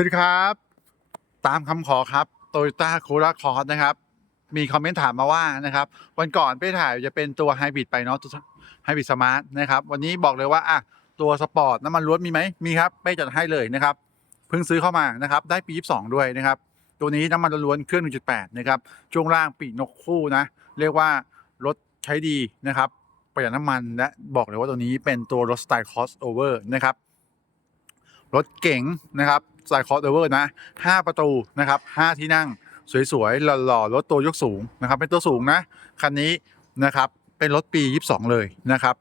วัสดีครับ ตามคำขอครับ Toyota Corolla Cross นะครับ มีคอมเมนต์ถามมาว่านะครับ วันก่อนไปถ่ายจะเป็นตัวไฮบริดไปเนาะไฮบริดสมาร์ทนะครับ วันนี้บอกเลยว่าอะตัวสปอร์ตน้ำมันล้วนมีไหมมีครับ ไม่จัดให้เลยนะครับ เพิ่งซื้อเข้ามานะครับ ได้ปี 22 ด้วยนะครับ ตัวนี้น้ำมันล้วนเครื่อง 1.8 นะครับ ช่วงล่างปีนกคู่นะ เรียกว่ารถใช้ดีนะครับ ประหยัดน้ำมันและบอกเลยว่าตัวนี้เป็นตัวรถสไตล์ crossover นะครับ รถเก๋งนะครับ สไตล์ crossover นะ 5 ประตูนะครับ5ที่นั่งสวยๆหล่อๆรถตัวยกสูงนะครับ เป็นตัวสูงนะ คันนี้นะครับเป็นรถปี 22 เลยนะครับ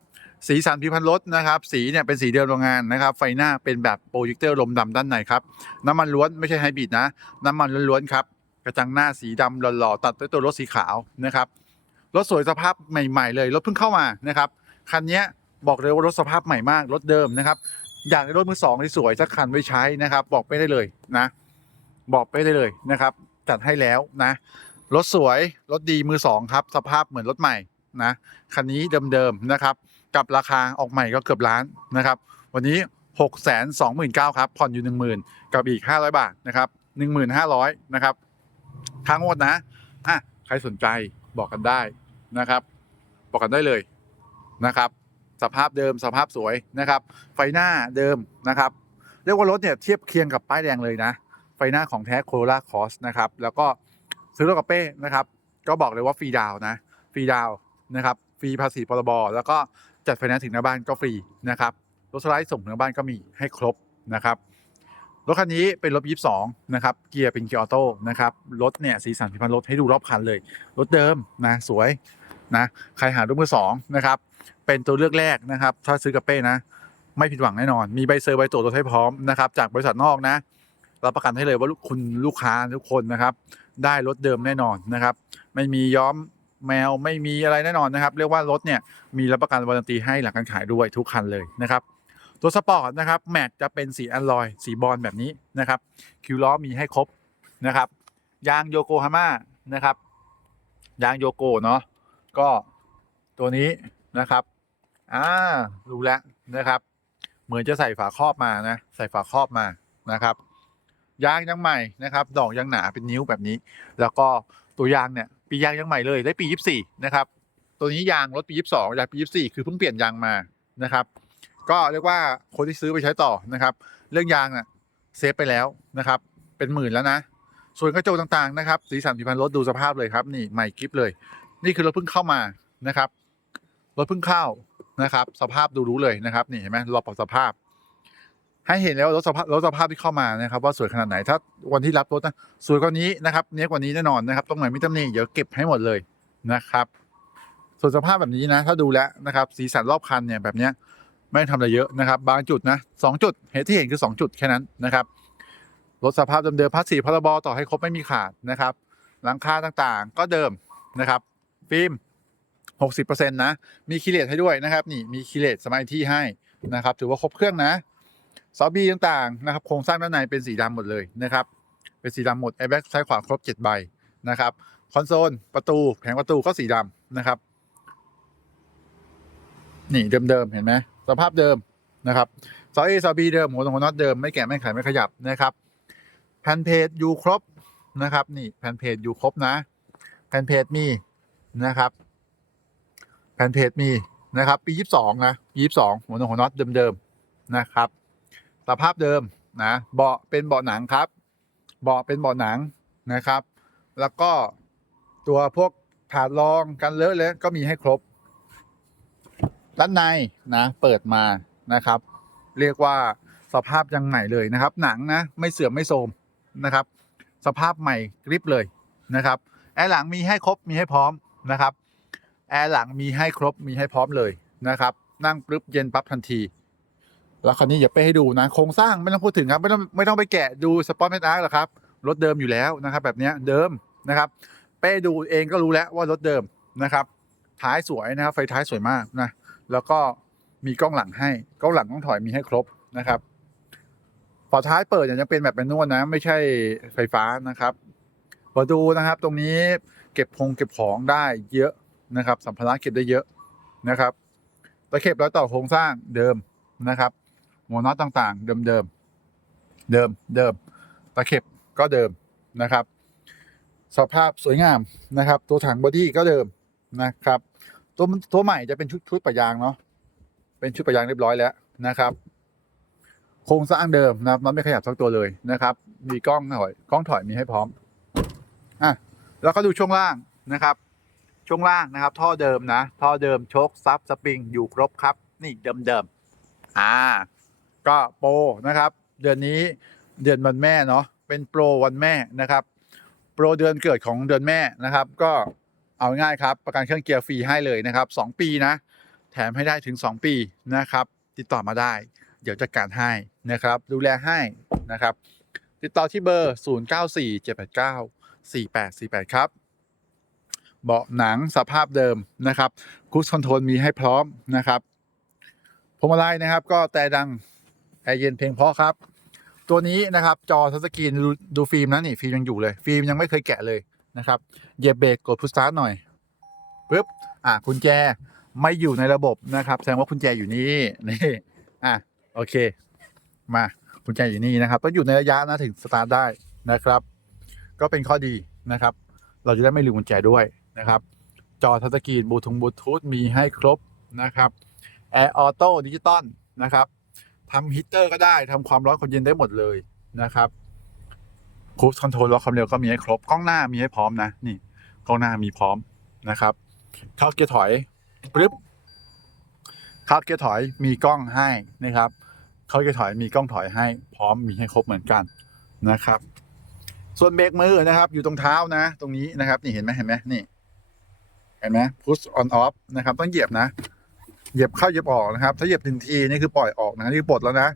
สีสันพิพันธ์รถนะครับ สีเนี่ยเป็นสีเดิมโรงงานนะครับ ไฟหน้าเป็นแบบโปรเจคเตอร์ลมดำด้านในครับ น้ำมันล้วนไม่ใช่ไฮบริดนะ น้ำมันล้วนๆครับ กระจังหน้าสีดำหล่อๆตัดด้วยตัวรถสีขาวนะครับ รถสวยสภาพใหม่ ๆ เลย รถเพิ่งเข้ามานะครับ คันนี้บอกเลยว่ารถสภาพใหม่มาก รถเดิมนะครับ อยากได้รถมือสองที่สวยสักคันไว้ใช้นะครับ บอกไปได้เลยนะ บอกไปได้เลยนะครับ จัดให้แล้วนะ รถสวยรถดีมือสองครับ สภาพเหมือนรถใหม่นะคันนี้เดิมๆนะครับ กับราคาออกใหม่ก็เกือบล้านนะครับ วันนี้ 6 2 9 0 0 0ครับผ่อนอยู่ 10,000 กับอีก 500 บาทนะครับ15,500นะครับทางงวดนะอะใครสนใจบอกกันได้นะครับ บอกกันได้เลยนะครับ สภาพเดิมสภาพสวยนะครับ ไฟหน้าเดิมนะครับ เรียกว่ารถเนี่ยเทียบเคียงกับป้ายแดงเลยนะ ไฟหน้าของแท้โคโร a าคอสนะครับ แล้วก็ซื้อรถกับเป้นะครับ ก็บอกเลยว่าฟรีดาวนะ ฟรีดาวนะครับ ฟรีภาษีพรบ แล้วก็จัดไฟแนนซ์ถึงหน้าบ้านก็ฟรีนะครับ รถสไลด์ส่งถึงหน้าบ้านก็มีให้ครบนะครับ รถคันนี้เป็นรถ22นะครับ เกียร์เป็นเกียร์ออโต้นะครับ รถเนี่ยสีสันพิพันธ์รถให้ดูรอบคันเลย รถเดิมนะสวยนะ ใครหารถมือสองนะครับ เป็นตัวเลือกแรกนะครับ ถ้าซื้อกับเป้นะ ไม่ผิดหวังแน่นอน มีใบเซอร์ใบตรวจรถให้พร้อมนะครับจากบริษัทนอกนะรับประกันให้เลยว่าลูกคุณลูกค้าทุกคนนะครับ ได้รถเดิมแน่นอนนะครับ ไม่มีย้อมแมวไม่มีอะไรแน่นอนนะครับ เรียกว่ารถเนี่ยมีรับประกันวารันตีให้หลังการขายด้วยทุกคันเลยนะครับ ตัวสปอร์ตนะครับแม็กจะเป็นสีอลลอยสีบอลแบบนี้นะครับคิวล้อมีให้ครบนะครับยางโยโกฮาม่านะครับยางโยโกเนาะก็ตัวนี้นะครับ อ่ารู้แล้วนะครับ เหมือนจะใส่ฝาครอบมานะ ใส่ฝาครอบมานะครับ ยางยังใหม่นะครับ ดอกยังหนาเป็นนิ้วแบบนี้ แล้วก็ตัวยางเนี่ยปียางยังใหม่เลยได้ปี 24 นะครับ ตัวนี้ยางรถปี 22 ยางปี 24 คือเพิ่งเปลี่ยนยางมานะครับ ก็เรียกว่าคนที่ซื้อไปใช้ต่อนะครับ เรื่องยางน่ะเซฟไปแล้วนะครับ เป็นหมื่นแล้วนะ ส่วนกระจกต่างๆนะครับ สีสันผิวพรรณรถดูสภาพเลยครับ นี่ใหม่กิฟเลย นี่คือรถเพิ่งเข้ามานะครับ รถเพิ่งเข้า นะครับ สภาพดูรู้เลยนะครับ นี่เห็นไหมรอบปรับสภาพ ให้เห็นแล้วรถสภาพรถสภาพที่เข้ามานะครับ ว่าสวยขนาดไหนถ้าวันที่รับรถนะสวยกว่านี้นะครับเนี้ยกว่านี้แน่นอนนะครับตรงไหนไม่ตำหนิเดี๋ยวเก็บให้หมดเลยนะครับ ส่วนสภาพแบบนี้นะ ถ้าดูแล้วนะครับ สีสันรอบคันเนี่ยแบบเนี้ยไม่ต้องทำอะไรเยอะนะครับ บางจุดนะสองจุดเหตุที่เห็นคือ 2 จุดแค่นั้นนะครับรถสภาพเดิมๆพัสีพรบต่อให้ครบไม่มีขาดนะครับ หลังคาต่างๆ ก็เดิมนะครับ ฟิล์ม 60%นะ มีคีเลตให้ด้วยนะครับ นี่มีคีเลตสมาร์ทที่ให้นะครับ ถือว่าครบเครื่องนะซอบีต่างๆนะครับ โครงสร้างด้านในเป็นสีดำหมดเลยนะครับ เป็นสีดำหมดแอร์แบ็กซ้ายขวาครบ 7 ใบนะครับ คอนโซล ประตู แผงประตูก็สีดำนะครับ นี่เดิมๆ เห็นไหมสภาพเดิมนะครับซอเอซอบีเดิมหัวตรงหัวน็อตเดิมไม่แกะไม่ไขไม่ขยับนะครับ แผ่นเพจอยู่ครบนะครับ นี่แผ่นเพจอยู่ครบนะ แผ่นเพจมีนะครับ แผ่นเพจมีนะครับปี 22 นะปี22 หัวตรงหัวน็อตเดิมๆนะครับสภาพเดิมนะเบาะเป็นเบาะหนังครับเบาะเป็นเบาะหนังนะครับ แล้วก็ตัวพวกถาดรองกันเลอะเลยก็มีให้ครบ ด้านในนะ เปิดมานะครับ เรียกว่าสภาพยังใหม่เลยนะครับ หนังนะไม่เสื่อมไม่โทรมนะครับ สภาพใหม่กริบเลยนะครับแอร์หลังมีให้ครบมีให้พร้อมนะครับ แอร์หลังมีให้ครบมีให้พร้อมเลยนะครับ นั่งปึ๊บเย็นปั๊บทันที แล้วคันนี้อย่าไปให้ดูนะโครงสร้างไม่ต้องพูดถึงครับ ไม่ต้องไม่ต้องไปแกะดูสปอร์ตเมทอาร์หรอกครับรถเดิมอยู่แล้วนะครับ แบบนี้เดิมนะครับเป้ดูเองก็รู้แล้วว่ารถเดิมนะครับ ท้ายสวยนะครับ ไฟท้ายสวยมากนะแล้วก็มีกล้องหลังให้กล้องหลังต้องถอยมีให้ครบนะครับฝาท้ายเปิดยยังเป็นแบบแมนนวลนะ ไม่ใช่ไฟฟ้านะครับมาดูนะครับ ตรงนี้เก็บพงเก็บของได้เยอะ นะครับสัมภาระเก็บได้เยอะนะครับตะเข็บแล้วต่อโครงสร้างเดิมนะครับหัวน็อตต่างๆ เดิมเดิมเดิมเดิมตะเข็บก็เดิมนะครับ สภาพสวยงามนะครับ ตัวถังบอดี้ก็เดิมนะครับ ตัวตัวใหม่จะเป็นชุดชุดปะยางเนาะเป็นชุดปะยางเรียบร้อยแล้วนะครับ โครงสร้างเดิมนะครับมันไม่ขยับสักตัวเลยนะครับ มีกล้องถอยกล้องถอยมีให้พร้อมอะแล้วก็ดูช่วงล่างนะครับ ช่วงล่างนะครับ ท่อเดิมนะ ท่อเดิมโชคซับสปริงอยู่ครบครับ นี่เดิมเดิมๆอ่า ก็โปรนะครับ เดือนนี้เดือนวันแม่เนาะเป็นโปรวันแม่นะครับ โปรเดือนเกิดของเดือนแม่นะครับ ก็เอาง่ายครับ ประกันเครื่องเกียร์ฟรีให้เลยนะครับ 2 ปีนะ แถมให้ได้ถึง 2 ปีนะครับ ติดต่อมาได้ เดี๋ยวจัดการให้นะครับ ดูแลให้นะครับ ติดต่อที่เบอร์ 0947894848 ครับ เบาะหนังสภาพเดิมนะครับคูสคอนโทรลมีให้พร้อมนะครับพวงมาลัยนะครับ ก็แต่ดังแอร์เย็นเพียงพอครับ ตัวนี้นะครับ จอทัชสกรีนดูฟิล์มนะนี่ฟิล์มยังอยู่เลย ฟิล์มยังไม่เคยแกะเลยนะครับเหยียบเบรกกดพุชสตาร์ทหน่อยปึ๊บอะกุญแจไม่อยู่ในระบบนะครับแสดงว่ากุญแจอยู่นี่นี่อะโอเค มากุญแจอยู่นี่นะครับต้องอยู่ในระยะนะถึงสตาร์ทได้นะครับ ก็เป็นข้อดีนะครับ เราจะได้ไม่ลืมกุญแจด้วย นะครับ จอทัชสกรีนบลูทูธบลูทูธมีให้ครบนะครับแอร์ออโต้ดิจิตอลนะครับทำฮีตเตอร์ก็ได้ทำความร้อนความเย็นได้หมดเลยนะครับคูสคอนโทรลล็อกความเร็วก็มีให้ครบกล้องหน้ามีให้พร้อมนะนี่กล้องหน้ามีพร้อมนะครับเข้าเกียร์ถอยปึ๊บเข้าเกียร์ถอยมีกล้องให้นะครับเข้าเกียร์ถอยมีกล้องถอยให้พร้อมมีให้ครบเหมือนกันนะครับ ส่วนเบรกมือนะครับ อยู่ตรงเท้านะ ตรงนี้นะครับ นี่เห็นไหมเห็นไหมนี่ ห็นไหม push on off นะครับ ต้องเหยียบนะ เหยียบเข้าเหยียบออกนะครับ ถ้าเหยียบหนึ่งทีนี่คือปล่อยออกนะนี่ปลดแล้วนะ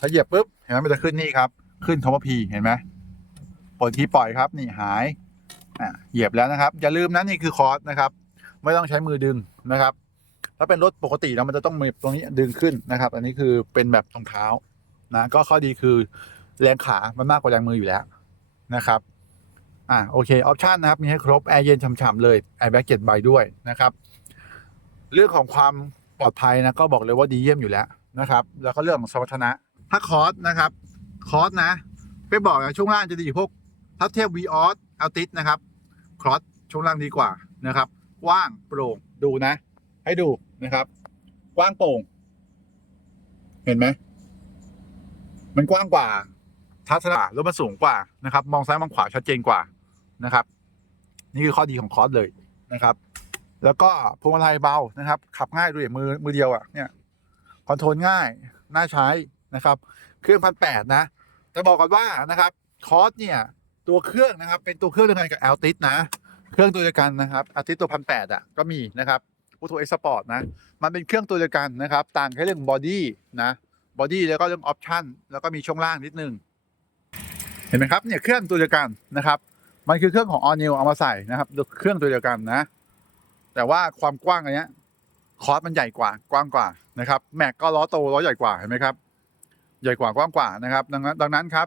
ถ้าเหยียบปุ๊บเห็นไหมมันจะขึ้นนี่ครับ ขึ้นคำว่า P เห็นไหมปล่อยทีปล่อยครับ นี่หายอะเหยียบแล้วนะครับ อย่าลืมนะนี่คือคอร์สนะครับ ไม่ต้องใช้มือดึงนะครับ ถ้าเป็นรถปกติแล้วมันจะต้องมีตรงนี้ดึงขึ้นนะครับ อันนี้คือเป็นแบบรองเท้านะ ก็ข้อดีคือแรงขามันมากกว่าแรงมืออยู่แล้วนะครับ อ่าโอเคออปชันนะครับ มีให้ครบแอร์เย็นฉ่ำๆเลยแอร์แบ็กเจ็ดใบด้วยนะครับ เรื่องของความปลอดภัยนะก็บอกเลยว่าดีเยี่ยมอยู่แล้วนะครับ แล้วก็เรื่องของสมรรถนะ ถ้าคอร์สนะครับ คอร์สนะ ไปบอกนะช่วงล่างจะดีพวกถ้าเทียบวีออสอัลติสนะครับครอสช่วงล่างดีกว่านะครับกว้างโปร่งดูนะ ให้ดูนะครับกว้างโปร่ง เห็นไหมมันกว้างกว่า ทัศนะรถมันสูงกว่านะครับ มองซ้ายมองขวาชัดเจนกว่านะครับ นี่คือข้อดีของคอร์สเลยนะครับ แล้วก็พวงมาลัยเบานะครับ ขับง่ายด้วยมือมือเดียวอะเนี่ยคอนโทรลง่ายน่าใช้นะครับ เครื่องพันแปดนะแต่บอกก่อนว่านะครับคอร์สเนี่ยตัวเครื่องนะครับ เป็นตัวเครื่องเดียวกันกับแอลติสนะ เครื่องตัวเดียวกันนะครับอาทิตย์ตัวพันแปดอะก็มีนะครับพูทูเอ็กซ์พอร์ตนะ มันเป็นเครื่องตัวเดียวกันนะครับ ต่างแค่เรื่องบอดี้นะ บอดี้แล้วก็เรื่องออปชั่น แล้วก็มีช่วงล่างนิดนึง เห็นไหมครับเนี่ยเครื่องตัวเดียวกันนะครับ มันคือเครื่องของออนิวเอามาใส่นะครับเครื่องตัวเดียวกันนะ แต่ว่าความกว้างอันเนี้ยคอร์สมันใหญ่กว่ากว้างกว่านะครับแม็กก็ล้อโตล้อใหญ่กว่าเห็นไหมครับใหญ่กว่ากว้างกว่านะครับดังนั้นดังนั้นครับ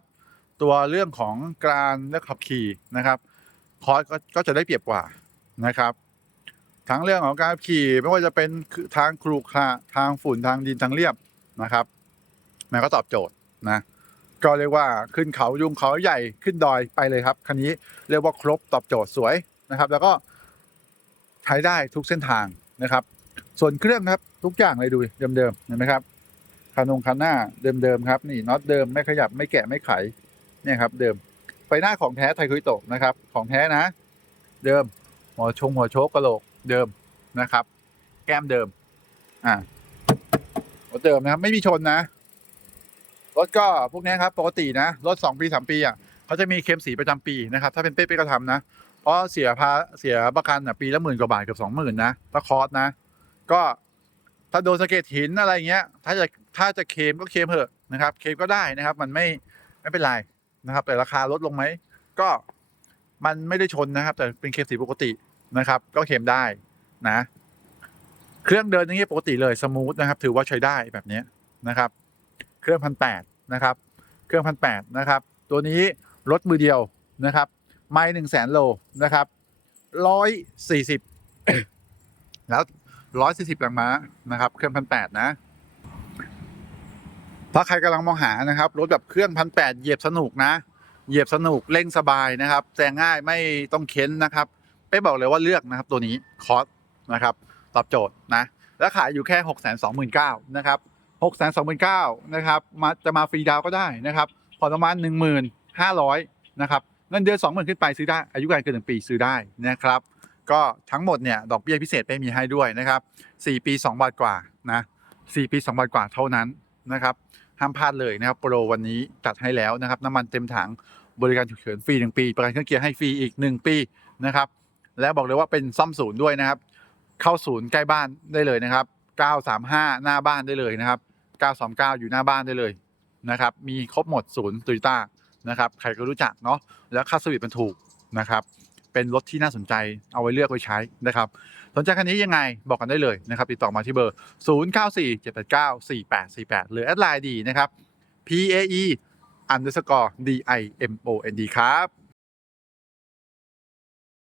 ตัวเรื่องของการเลือกขับขี่นะครับ คอร์สก็ก็จะได้เปรียบกว่านะครับ ทั้งเรื่องของการขับขี่ไม่ว่าจะเป็นทางครุขระทางฝุ่นทางดินทางเรียบนะครับ แมันก็ตอบโจทย์นะ ก็เรียกว่าขึ้นเขายุงเขาใหญ่ขึ้นดอยไปเลยครับคันนี้เรียกว่าครบตอบโจทย์สวยนะครับ แล้วก็ใช้ได้ทุกเส้นทางนะครับ ส่วนเครื่องครับทุกอย่างเลยดูเดิมๆเห็นไหมครับคานงคันหน้าเดิมๆครับนี่น็อตเดิมไม่ขยับไม่แกะไม่ไขเนี่ยครับเดิมไฟหน้าของแท้ไทคุยโตะนะครับ ของแท้นะ เดิมหัวชงหัวโชกกระโหลกเดิมนะครับ แก้มเดิมอ่าหัวเดิมนะครับไม่มีชนนะ รถก็พวกนี้ครับปกตินะรถสองปีสามปีอะเขาจะมีเคลมสีประจำปีนะครับถ้าเป็นเป๊ะๆก็ทำนะเพราะเสียพาเสียประกันอะปีละหมื่นกว่าบาทเกือบสองหมื่นนะถ้าคอร์สนะ ก็ถ้าโดนสะเก็ดหินอะไรเงี้ย ถ้าจะถ้าจะเคลมก็เคลมเถอะนะครับ เคลมก็ได้นะครับ มันไม่ไม่เป็นไรนะครับ แต่ราคาลดลงไหมก็มันไม่ได้ชนนะครับ แต่เป็นเคลมสีปกตินะครับ ก็เคลมได้นะ เครื่องเดินอย่างเงี้ยปกติเลยสมูทนะครับ ถือว่าใช้ได้แบบนี้นะครับ เครื่องพันแปดนะครับ เครื่องพันแปดนะครับ ตัวนี้รถมือเดียวนะครับไม่หนึ่งแสนโลนะครับร้อยสี่สิบแล้วร้อยสี่สิบแรงม้านะครับ เครื่องพันแปดนะ ถ้าใครกำลังมองหานะครับ รถแบบเครื่องพันแปดเหยียบสนุกนะ เหยียบสนุกเร่งสบายนะครับแซงง่ายไม่ต้องเค้นนะครับเป้บอกเลยว่าเลือกนะครับตัวนี้คอสนะครับ ตอบโจทย์นะ แล้วขายอยู่แค่6 2 9 0 0 0นะครับ 6 2 9 0 0นะครับมาจะมาฟรีดาวก็ได้นะครับผ่อนประมาณ15,500นะครับเงินเดือน20,000ขึ้นไปซื้อได้อายุการเกิน1ปีซื้อได้นะครับ ก็ทั้งหมดเนี่ยดอกเบี้ยพิเศษไม่มีให้ด้วยนะครับ 4 ปี 2 บาทกว่านะ4ปี 2 บาทกว่าเท่านั้นนะครับห้ามพลาดเลยนะครับโปรวันนี้จัดให้แล้วนะครับน้ำมันเต็มถังบริการฉุกเฉินฟรี 1 ปี ประกันเครื่องเกียร์ให้ฟรีอีก 1 ปีนะครับและบอกเลยว่าเป็นซ่อมศูนย์ด้วยนะครับ เข้าศูนย์ใกล้บ้านได้เลยนะครับ 935 หน้าบ้านได้เลยนะครับ 929 อยู่หน้าบ้านได้เลยนะครับ มีครบหมดศูนย์โตโยต้านะครับ ใครก็รู้จักเนาะ แล้วค่าสวิตมันถูกนะครับ เป็นรถที่น่าสนใจ เอาไว้เลือกไว้ใช้นะครับ สนใจคันนี้ยังไงบอกกันได้เลยนะครับ ติดต่อมาที่เบอร์ 0947894848 หรือแอดไลน์ดีนะครับ PAE underscore DIMOND ครับ